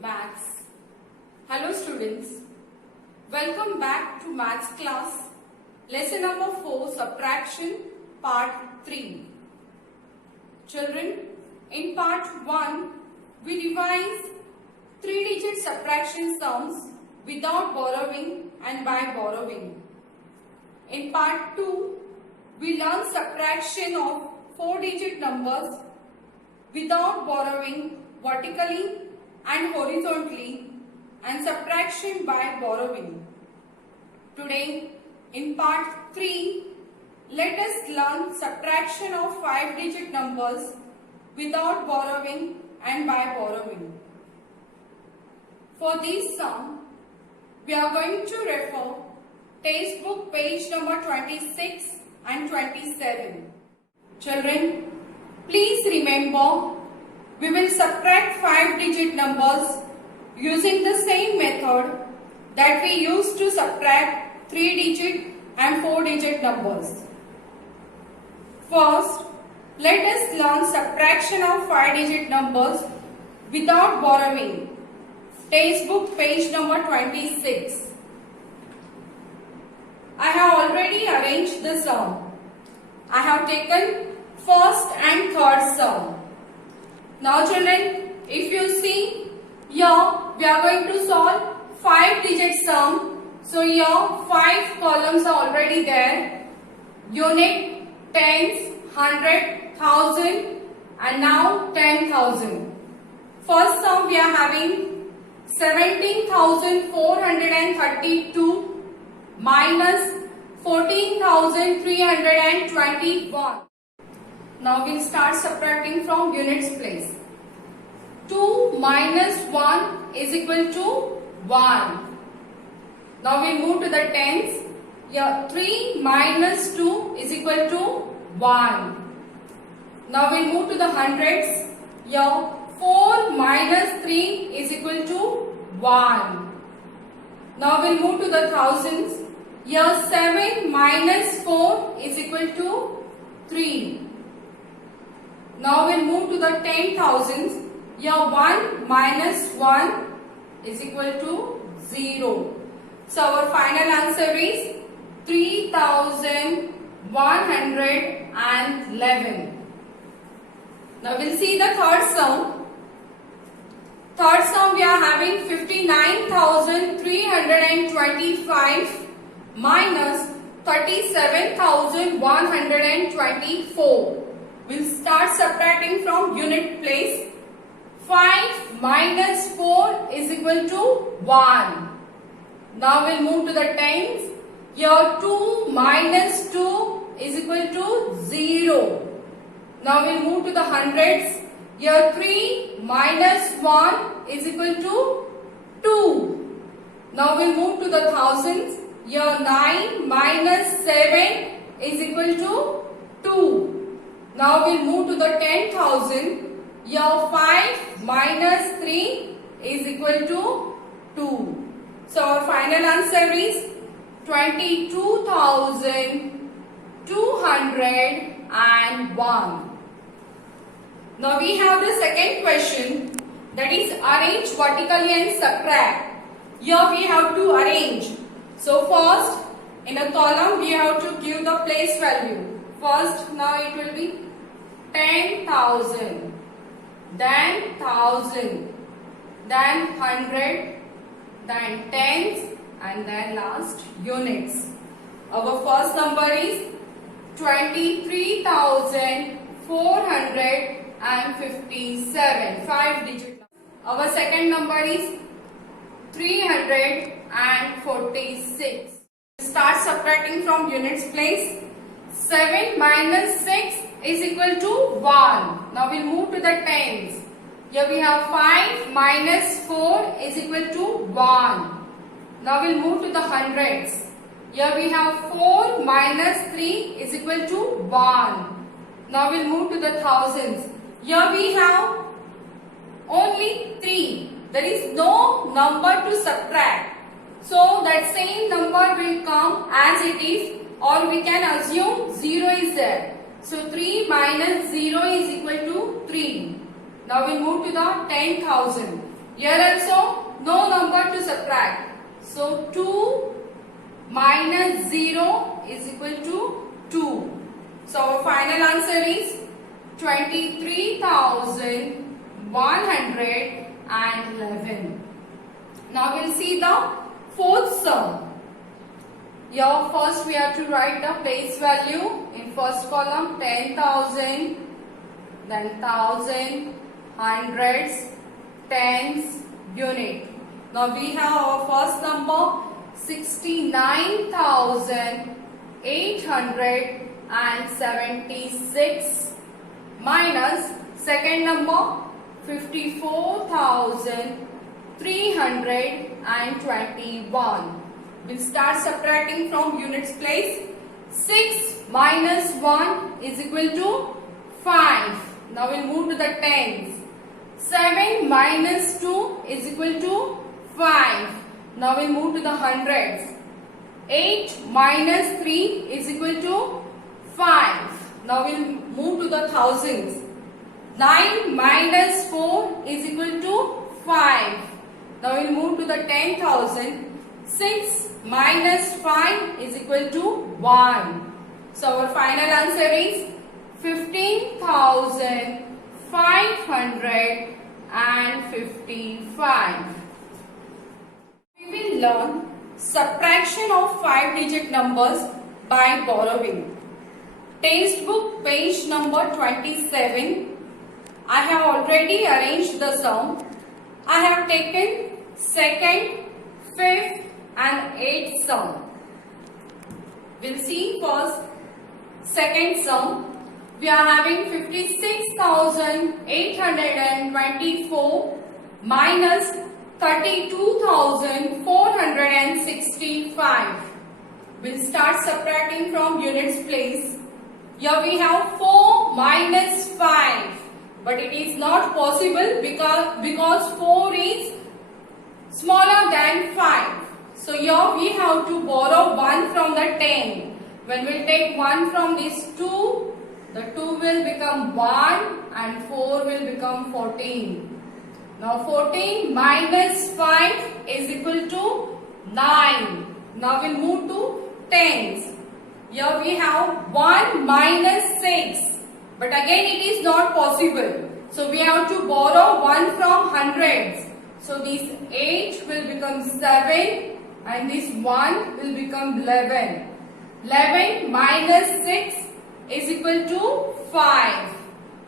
Maths. Hello students, welcome back to Maths class, lesson number 4, subtraction, part 3. Children, in part 1, we revised 3-digit subtraction sums without borrowing and by borrowing. In part 2, we learned subtraction of 4-digit numbers without borrowing vertically and horizontally and subtraction by borrowing. Today, in part 3, let us learn subtraction of 5-digit numbers without borrowing and by borrowing. For this sum, we are going to refer textbook page number 26 and 27. Children, please remember, we will subtract 5-digit numbers using the same method that we used to subtract 3-digit and 4-digit numbers. First, let us learn subtraction of 5-digit numbers without borrowing. Textbook page number 26. I have already arranged the sum. I have taken first and third sum. Now children, if you see, here we are going to solve 5-digit sum. So here 5 columns are already there. Unit, tens, 100, 1000 and now 10,000. First sum we are having 17,432 minus 14,321. Now we'll start subtracting from units place. 2 minus 1 is equal to 1. Now we'll move to the tens. Here 3 minus 2 is equal to 1. Now we'll move to the hundreds. Here 4 minus 3 is equal to 1. Now we'll move to the thousands. Here 7 minus 4 is equal to 3. Now we'll move to the 10,000s. Here 1 minus 1 is equal to 0. So our final answer is 3,111. Now we'll see the third sum. Third sum we are having 59,325 minus 37,124. We'll start subtracting from unit place. 5 minus 4 is equal to 1. Now we'll move to the tens. Here 2 minus 2 is equal to 0. Now we'll move to the hundreds. Here 3 minus 1 is equal to 2. Now we'll move to the thousands. Here 9 minus 7 is equal to 2. Now we'll move to the 10,000. Here 5 minus 3 is equal to 2. So our final answer is 22,201. Now we have the second question, that is arrange vertically and subtract. Here we have to arrange. So first in a column we have to give the place value. First now it will be 10,000, then 1,000, then 100, then tens and then last units. Our first number is 23,457, 5-digit. Our second number is 346. Start subtracting from units place. 7 minus 6 is equal to 1. Now we'll move to the tens. Here we have 5 minus 4 is equal to 1. Now we'll move to the hundreds. Here we have 4 minus 3 is equal to 1. Now we'll move to the thousands. Here we have only 3. There is no number to subtract. So that same number will come as it is, or we can assume 0 is there. So 3 minus 0 is equal to 3. Now we move to the 10,000. Here also no number to subtract. So 2 minus 0 is equal to 2. So our final answer is 23,111. Now we'll see the fourth sum. Here first we have to write the place value in first column 10,000, then thousand, hundreds, tens, unit. Now we have our first number 69,876 minus second number 54,321. We'll start subtracting from units place. 6 minus 1 is equal to 5. Now we'll move to the tens. 7 minus 2 is equal to 5. Now we'll move to the hundreds. 8 minus 3 is equal to 5. Now we'll move to the thousands. 9 minus 4 is equal to 5. Now we'll move to the 10,000. 6 minus 5 is equal to 1. So our final answer is 15,555. We will learn subtraction of 5-digit numbers by borrowing. Textbook page number 27. I have already arranged the sum. I have taken second, fifth and eighth sum. We'll see first second sum. We are having 56,824 minus 32,465. We'll start subtracting from units place. Here we have 4 minus 5. But it is not possible because 4 is smaller than 5. So here we have to borrow 1 from the 10. When we take 1 from these 2, the 2 will become 1 and 4 will become 14. Now 14 minus 5 is equal to 9. Now we'll move to tens. Here we have 1 minus 6. But again it is not possible. So we have to borrow 1 from hundreds. So this 8 will become 7 and this 1 will become 11. 11 minus 6 is equal to 5.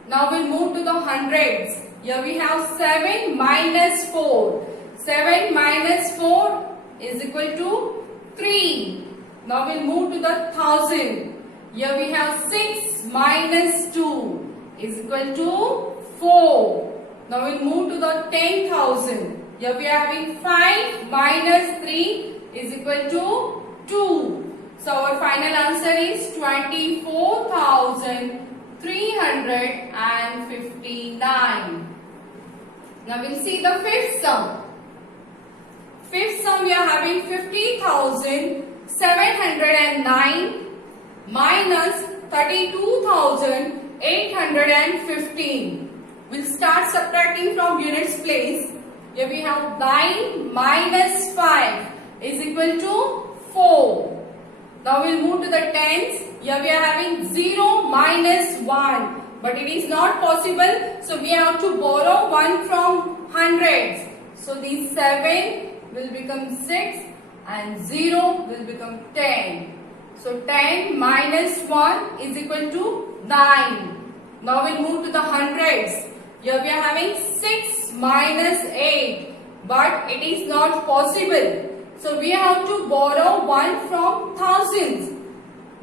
Now we'll move to the hundreds. Here we have 7 minus 4. 7 minus 4 is equal to 3. Now we'll move to the thousand. Here we have 6 minus 2 is equal to 4. Now we'll move to the 10,000. Here we are having 5 minus 3 is equal to 2. So our final answer is 24,359. Now we'll see the fifth sum. Fifth sum we are having 50,709 minus 32,815. We'll start subtracting from units place. Here we have 9 minus 5 is equal to 4. Now we'll move to the tens. Here we are having 0 minus 1. But it is not possible. So we have to borrow 1 from hundreds. So these 7 will become 6 and 0 will become 10. So 10 minus 1 is equal to 9. Now we'll move to the hundreds. Here we are having 6 minus 8. But it is not possible. So we have to borrow 1 from thousands.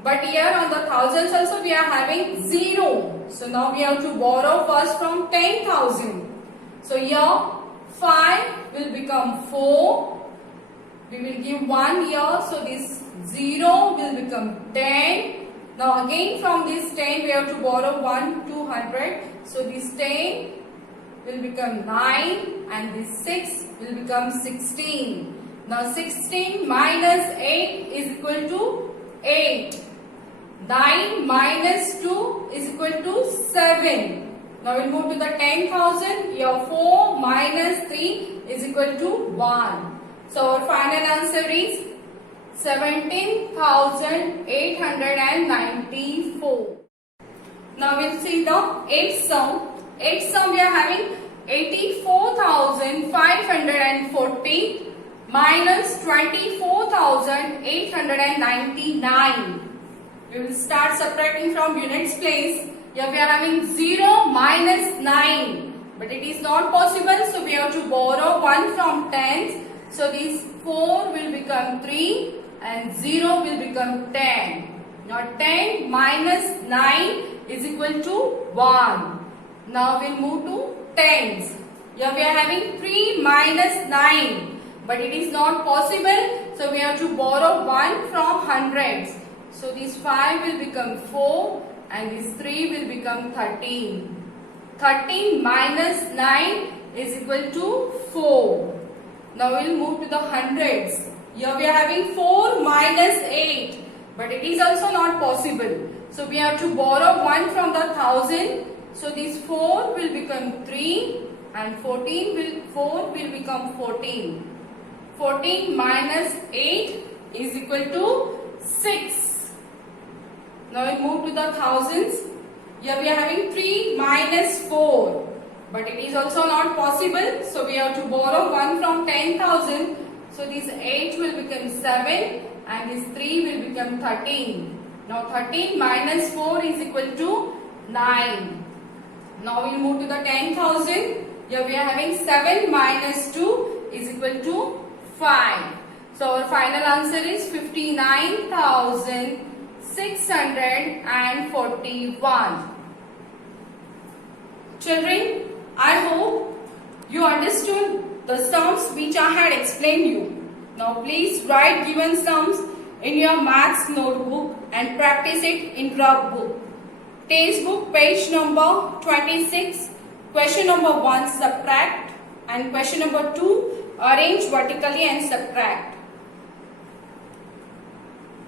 But here on the thousands also we are having 0. So now we have to borrow first from 10,000. So here 5 will become 4. We will give 1 here. So this 0 will become 10. Now again from this 10 we have to borrow 1 to 100. So this 10 will become 9 and this 6 will become 16. Now 16 minus 8 is equal to 8. 9 minus 2 is equal to 7. Now we'll move to the 10,000. Here 4 minus 3 is equal to 1. So our final answer is 17,894. Now we'll see the 8th sum. 8th sum we are having 84,540 minus 24,899. We will start subtracting from units place. Here we are having 0 minus 9. But it is not possible, so we have to borrow 1 from tens. So these 4 will become 3 and 0 will become 10. Now 10 minus 9 is equal to 1. Now we'll move to tens. Here we are having 3 minus 9. But it is not possible, so we have to borrow 1 from hundreds. So these 5 will become 4 and these 3 will become 13. 13 minus 9 is equal to 4. Now we will move to the hundreds. Here we are having 4 minus 8. But it is also not possible. So we have to borrow 1 from the thousand. So these 4 will become 3 and 4 will become 14. 14 minus 8 is equal to 6. Now we move to the thousands. Here we are having 3 minus 4. But it is also not possible. So we have to borrow 1 from 10,000. So this 8 will become 7 and this 3 will become 13. Now 13 minus 4 is equal to 9. Now we will move to the 10,000. Here we are having 7 minus 2 is equal to 5. So our final answer is 59,641. Children, I hope you understood the sums which I had explained you. Now please write given sums in your maths notebook and practice it in rub book. Test book page number 26, question number 1 subtract and question number 2 arrange vertically and subtract.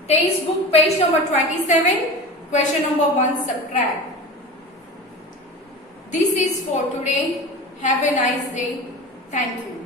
Test book page number 27, question number 1 subtract. This is for today. Have a nice day. Thank you.